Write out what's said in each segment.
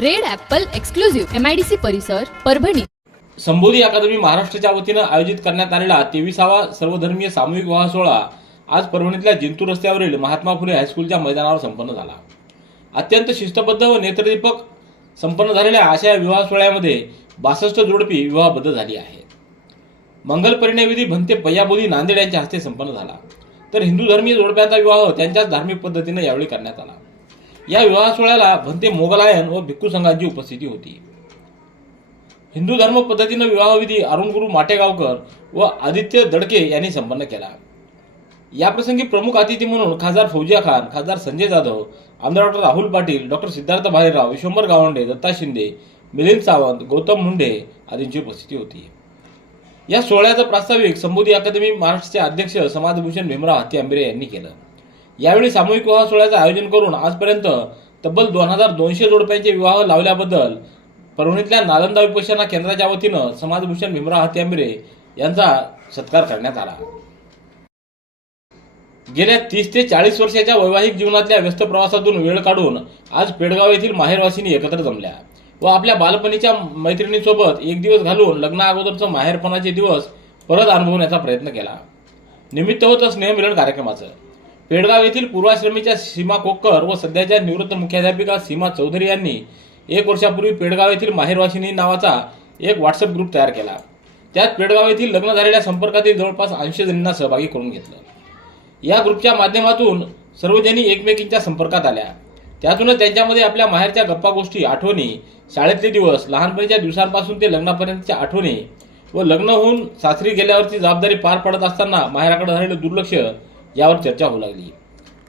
Red apple exclusive MIDC परिसर परभणी. संबोधी अकादमी महाराष्ट्राच्या वतीनं आयोजित करण्यात आलेला तेविसावा सर्वधर्मीय सामूहिक विवाह सोहळा आज परभणीतल्या जिंतूर रस्त्यावरील महात्मा फुले हायस्कूलच्या मैदानावर संपन्न झाला. अत्यंत शिस्तबद्ध व नेत्रदीपक संपन्न झालेल्या अशा या विवाह सोहळ्यामध्ये बासष्ट जोडपी विवाहबद्ध झाली आहे. मंगल परिणयविधी भंते पय्याबोली नांदेड यांच्या हस्ते संपन्न झाला. तर हिंदू धर्मीय जोडप्यांचा विवाह त्यांच्याच धार्मिक पद्धतीनं यावेळी करण्यात आला. या विवाह सोहळ्याला भंते मोगलायन व भिक्खू संघांची उपस्थिती होती. हिंदू धर्म पद्धतीनं विवाहविधी अरुणगुरू माटेगावकर व आदित्य दडके यांनी संपन्न केला. याप्रसंगी प्रमुख अतिथी म्हणून खासदार फौजिया खान खासदार संजय जाधव आमदार डॉक्टर राहुल पाटील डॉक्टर सिद्धार्थ भालेराव विश्वंभर गावंडे दत्ता शिंदे मिलिंद सावंत गौतम मुंडे आदींची उपस्थिती होती. या सोहळ्याचं प्रास्ताविक संबोधी अकादमी महाराष्ट्राचे अध्यक्ष समाजभूषण भीमराव हत्ती आंबेरे यांनी केलं. यावेळी सामूहिक विवाह सोहळ्याचं आयोजन करून आजपर्यंत तब्बल दोन हजार दोनशे जोडप्यांचे विवाह लावल्याबद्दल परभणीतल्या नालंदा उपोषणा केंद्राच्या वतीनं समाजभूषण भीमराव हत्यांबिरे यांचा सत्कार करण्यात आला. गेल्या तीस ते चाळीस वर्षाच्या वैवाहिक जीवनातल्या व्यस्त प्रवासातून वेळ काढून आज पेडगाव येथील माहेरवासिनी एकत्र जमल्या व आपल्या बालपणीच्या मैत्रिणीसोबत एक दिवस घालून लग्ना अगोदरचं माहेरपणाचे दिवस परत अनुभवण्याचा प्रयत्न केला. निमित्त होतं स्नेहमिलन कार्यक्रमाचं. पेडगाव येथील पूर्वाश्रमीच्या सीमा कोक्कर व सध्याच्या निवृत्त मुख्याध्यापिका सीमा चौधरी यांनी एक वर्षापूर्वी पेडगाव येथील माहेरवासिनी नावाचा एक व्हॉट्सअप ग्रुप तयार केला. त्यात पेडगाव येथील लग्न झालेल्या संपर्कातील जवळपास ऐंशी जणींना सहभागी करून घेतलं. या ग्रुपच्या माध्यमातून सर्वजणी एकमेकींच्या संपर्कात आल्या. त्यातूनच त्यांच्यामध्ये आपल्या माहेरच्या गप्पा गोष्टी आठवणी शाळेतले दिवस लहानपणीच्या दिवसांपासून ते लग्नापर्यंतच्या आठवणी व लग्न होऊन सासरी गेल्यावरची जबाबदारी पार पडत असताना माहेराकडे झालेलं दुर्लक्ष यावर चर्चा होऊ लागली.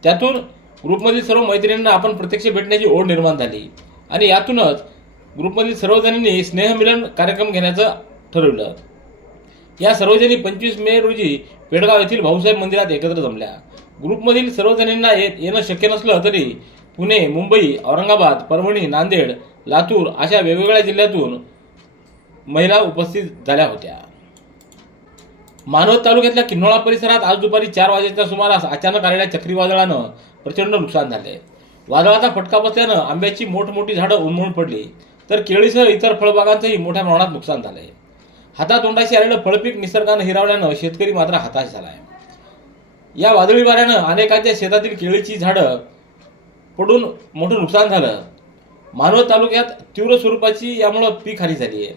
त्यातून ग्रुपमधील सर्व मैत्रिणींना आपण प्रत्यक्ष भेटण्याची ओढ निर्माण झाली. आणि यातूनच ग्रुपमधील सर्वजणींनी स्नेहमिलन कार्यक्रम घेण्याचं ठरवलं. या सर्वजणी पंचवीस मे रोजी पेडगाव येथील भाऊसाहेब मंदिरात एकत्र जमल्या. ग्रुपमधील सर्वजणींना येणं शक्य नसलं तरी पुणे मुंबई औरंगाबाद परभणी नांदेड लातूर अशा वेगवेगळ्या जिल्ह्यातून महिला उपस्थित झाल्या होत्या. मानवत तालुक्यातल्या किन्नोळा परिसरात आज दुपारी चार वाजेच्या सुमारास अचानक आलेल्या चक्रीवादळानं प्रचंड नुकसान झाले वादळाचा फटका बसल्यानं आंब्याची मोठमोठी झाडं उन्मळून पडली तर केळीसह इतर फळबागांचंही मोठ्या प्रमाणात नुकसान झालंय. हातातोंडाशी आलेलं फळपीक निसर्गानं हिरावल्यानं शेतकरी मात्र हताश झालाय. या वादळी वाऱ्यानं अनेकांच्या शेतातील केळीची झाडं पडून मोठं नुकसान झालं. मानवत तालुक्यात तीव्र स्वरूपाची यामुळं पीक हानी झाली आहे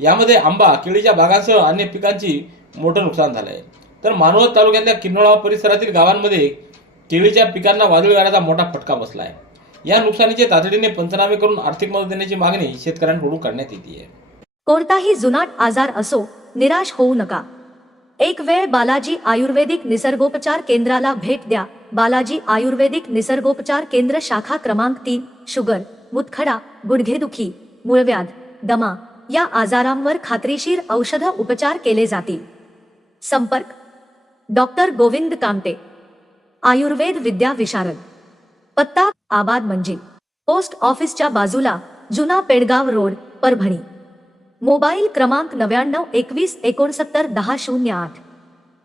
यामध्ये आंबा केळीच्या बागांसह अन्य पिकांची मोठं नुकसान झालंय. तर मानवत तालुक्यातल्या किन्नोळा परिसरातील गावांमध्ये केळीच्या पिकांना वादळी वाऱ्याचा मोठा फटका बसलाय. या नुकसानीचे तातडीने पंचनामे करून आर्थिक मदत देण्याची मागणी शेतकऱ्यांकडून करण्यात येते. कोणताही जुनाट आजार असो निराश होऊ नका. एक वेळ बालाजी आयुर्वेदिक निसर्गोपचार केंद्राला भेट द्या. बालाजी आयुर्वेदिक निसर्गोपचार केंद्र शाखा क्रमांक तीन शुगर मुतखडा गुडघेदुखी मूळव्याध दमा. या आजारांवर खात्रीशीर औषध उपचार केले जातील. संपर्क. डॉक्टर गोविंद कामते. आयुर्वेद विद्या विशारद. पत्ता आबाद म्हणजे पोस्ट ऑफिसच्या बाजूला जुना पेडगाव रोड परभणी. मोबाईल क्रमांक नव्याण्णव एकवीस एकोणसत्तर दहा शून्य आठ.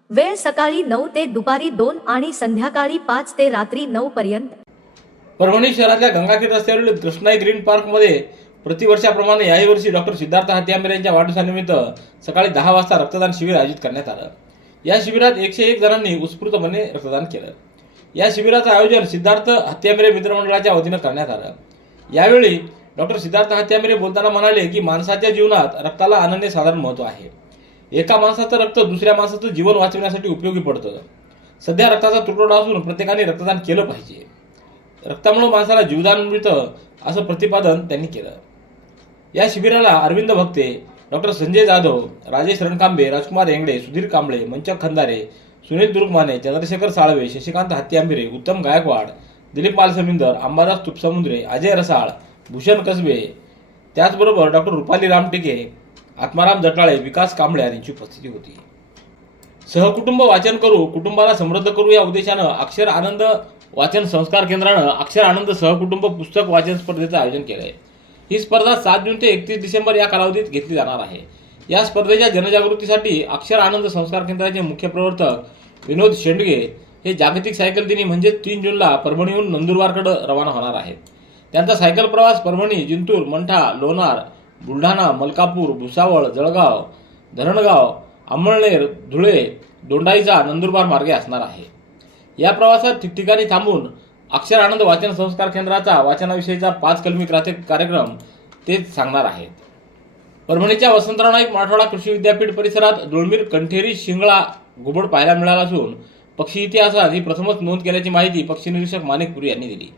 वेळ सकाळी नऊ ते दुपारी दोन आणि संध्याकाळी पाच ते रात्री नऊ पर्यंत. परभणी शहरातल्या गंगाखेड रस्त्यावरील कृष्णाई ग्रीन पार्कमध्ये प्रतिवर्षाप्रमाणे याही वर्षी डॉक्टर सिद्धार्थ हात्यांबेरे यांच्या वाढदिवसानिमित्त सकाळी दहा वाजता रक्तदान शिबिर आयोजित करण्यात आलं. या शिबिरात एकशे एक जणांनी उत्स्फूर्तपणे रक्तदान केलं. या शिबिराचं आयोजन सिद्धार्थ हत्यामेरे मित्रमंडळाच्या वतीनं करण्यात आलं. यावेळी डॉक्टर सिद्धार्थ हत्यामेरे बोलताना म्हणाले की माणसाच्या जीवनात रक्ताला अनन्य साधारण महत्त्व आहे. एका माणसाचं रक्त दुसऱ्या माणसाचं जीवन वाचवण्यासाठी उपयोगी पडतं. सध्या रक्ताचा तुटवडा असून प्रत्येकाने रक्तदान केलं पाहिजे. रक्तामुळे माणसाला जीवदान मिळतं असं प्रतिपादन त्यांनी केलं. या शिबिराला अरविंद भक्ते डॉक्टर संजय जाधव राजेश रणकांबे राजकुमार येंगडे सुधीर कांबळे मंचक खंदारे सुनील दुर्गमाने चंद्रशेखर साळवे शशिकांत हत्यांबिरे उत्तम गायकवाड दिलीप मालसमिंदर अंबादास तुपसमुद्रे अजय रसाळ भूषण कसबे त्याचबरोबर डॉक्टर रुपाली रामटेके आत्माराम जटाळे विकास कांबळे यांची उपस्थिती होती. सहकुटुंब वाचन करू कुटुंबाला समृद्ध करू या उद्देशानं अक्षर आनंद वाचन संस्कार केंद्रानं अक्षर आनंद सहकुटुंब पुस्तक वाचन स्पर्धेचं आयोजन केलं आहे ही स्पर्धा सात जून ते एकतीस डिसेंबर या कालावधीत घेतली जाणार आहे. या स्पर्धेच्या जनजागृतीसाठी अक्षर आनंद संस्कार केंद्राचे मुख्य प्रवर्तक विनोद शेंडगे हे जागतिक सायकल दिनी म्हणजे तीन जूनला परभणीहून नंदुरबारकडे रवाना होणार आहेत. त्यांचा सायकल प्रवास परभणी जिंतूर मंठा लोणार बुलढाणा मलकापूर भुसावळ जळगाव धरणगाव अंमळनेर धुळे दोंडाईचा नंदुरबार मार्गे असणार आहे. या प्रवासात ठिकठिकाणी थांबून अक्षर आनंद वाचन संस्कार केंद्राचा वाचनाविषयीचा पाच कलमी क्राते कार्यक्रम ते सांगणार आहेत. परभणीच्या वसंतराव नाईक मराठवाडा कृषी विद्यापीठ परिसरात दुळमीर कंठेरी शिंगळा घुबड पाहायला मिळाला असून पक्षी इतिहासात ही प्रथमच नोंद केल्याची माहिती पक्षी निरीक्षक माणिकपुरी यांनी दिली.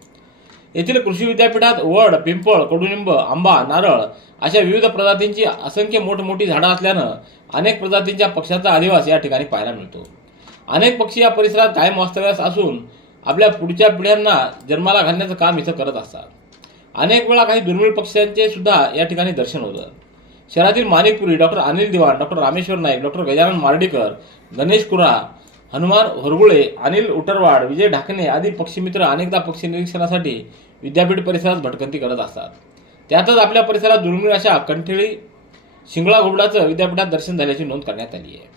येथील कृषी विद्यापीठात वड पिंपळ कडुनिंब आंबा नारळ अशा विविध प्रजातींची असंख्य मोठमोठी झाडं असल्यानं अनेक प्रजातींच्या पक्ष्यांचा अधिवास या ठिकाणी पाहायला मिळतो. अनेक पक्षी या परिसरात कायम वास्तव्यास असून आपल्या पुढच्या पिढ्यांना जन्माला घालण्याचं काम इथं करत असतात. अनेक वेळा काही दुर्मिळ पक्ष्यांचे सुद्धा या ठिकाणी दर्शन होतं. शहरातील Manikpuri doctor Anil Diwan doctor Rameshwar Naik doctor Gajanan Mardikar Ganesh Kura Hanuman Hargule Anil उटरवाड विजय ढाकणे आदी पक्षीमित्र अनेकदा पक्षी निरीक्षणासाठी विद्यापीठ परिसरात भटकंती करत असतात. त्यातच आपल्या परिसरात दुर्मिळ अशा कंठेळी शिंगळा घोबडाचं विद्यापीठात दर्शन झाल्याची नोंद करण्यात आली आहे.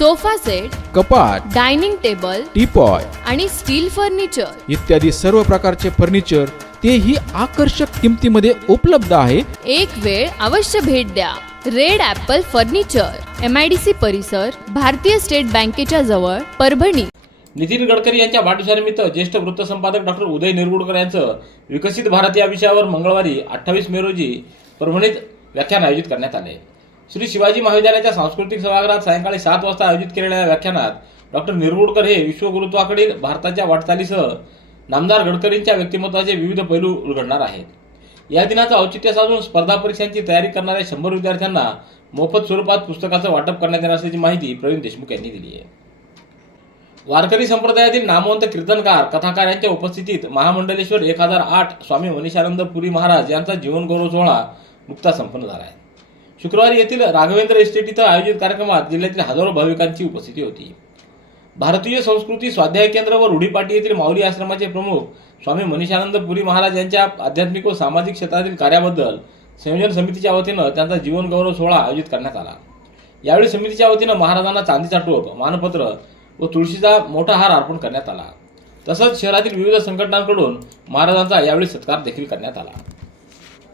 sofa set कपाट डायनिंग टेबल टीपॉय आणि स्टील फर्निचर. इत्यादी सर्व प्रकारचे फर्निचर तेही आकर्षक किमतीमध्ये उपलब्ध आहे. एक वेळ अवश्य भेट द्या. Red apple furniture M I D C परिसर भारतीय स्टेट बँकेच्या जवळ परभणी. नितीन गडकरी यांच्या वाढदिवसानिमित्त ज्येष्ठ वृत्तसंपादक डॉक्टर उदय निरगुडकर यांचं विकसित भारत या विषयावर मंगळवारी अठ्ठावीस मे रोजी परभणीत व्याख्यान आयोजित करण्यात आले. श्री शिवाजी महाविद्यालयाच्या सांस्कृतिक सभागृहात सायंकाळी सात वाजता आयोजित केलेल्या व्याख्यानात डॉक्टर निरगुडकर हे विश्वगुरुत्वाकडील भारताच्या वाटचालीसह नामदार गडकरींच्या व्यक्तिमत्वाचे विविध पैलू उलगडणार आहेत. या दिनाचं औचित्य साधून स्पर्धा परीक्षांची तयारी करणाऱ्या शंभर विद्यार्थ्यांना मोफत स्वरूपात पुस्तकाचं वाटप करण्यात येणार असल्याची माहिती प्रवीण देशमुख यांनी दिली आहे. वारकरी संप्रदायातील नामवंत कीर्तनकार कथाकार यांच्या उपस्थितीत महामंडलेश्वर एक हजार आठ स्वामी मनीषानंद पुरी महाराज यांचा जीवनगौरव सोहळा नुकताच संपन्न झाला आहे. शुक्रवारी येथील राघवेंद्र इस्टेट इथं आयोजित कार्यक्रमात जिल्ह्यातील हजारो भाविकांची उपस्थिती होती. भारतीय संस्कृती स्वाध्याय केंद्र व रुढीपाटी येथील माऊली आश्रमाचे प्रमुख स्वामी मनीषानंद पुरी महाराज यांच्या आध्यात्मिक व सामाजिक क्षेत्रातील कार्याबद्दल संयोजन समितीच्या वतीनं त्यांचा जीवनगौरव सोहळा आयोजित करण्यात आला. यावेळी समितीच्या वतीनं महाराजांना चांदीचा टोप मानपत्र व तुळशीचा मोठा हार अर्पण करण्यात आला. तसंच शहरातील विविध संघटनांकडून महाराजांचा यावेळी सत्कार देखील करण्यात आला.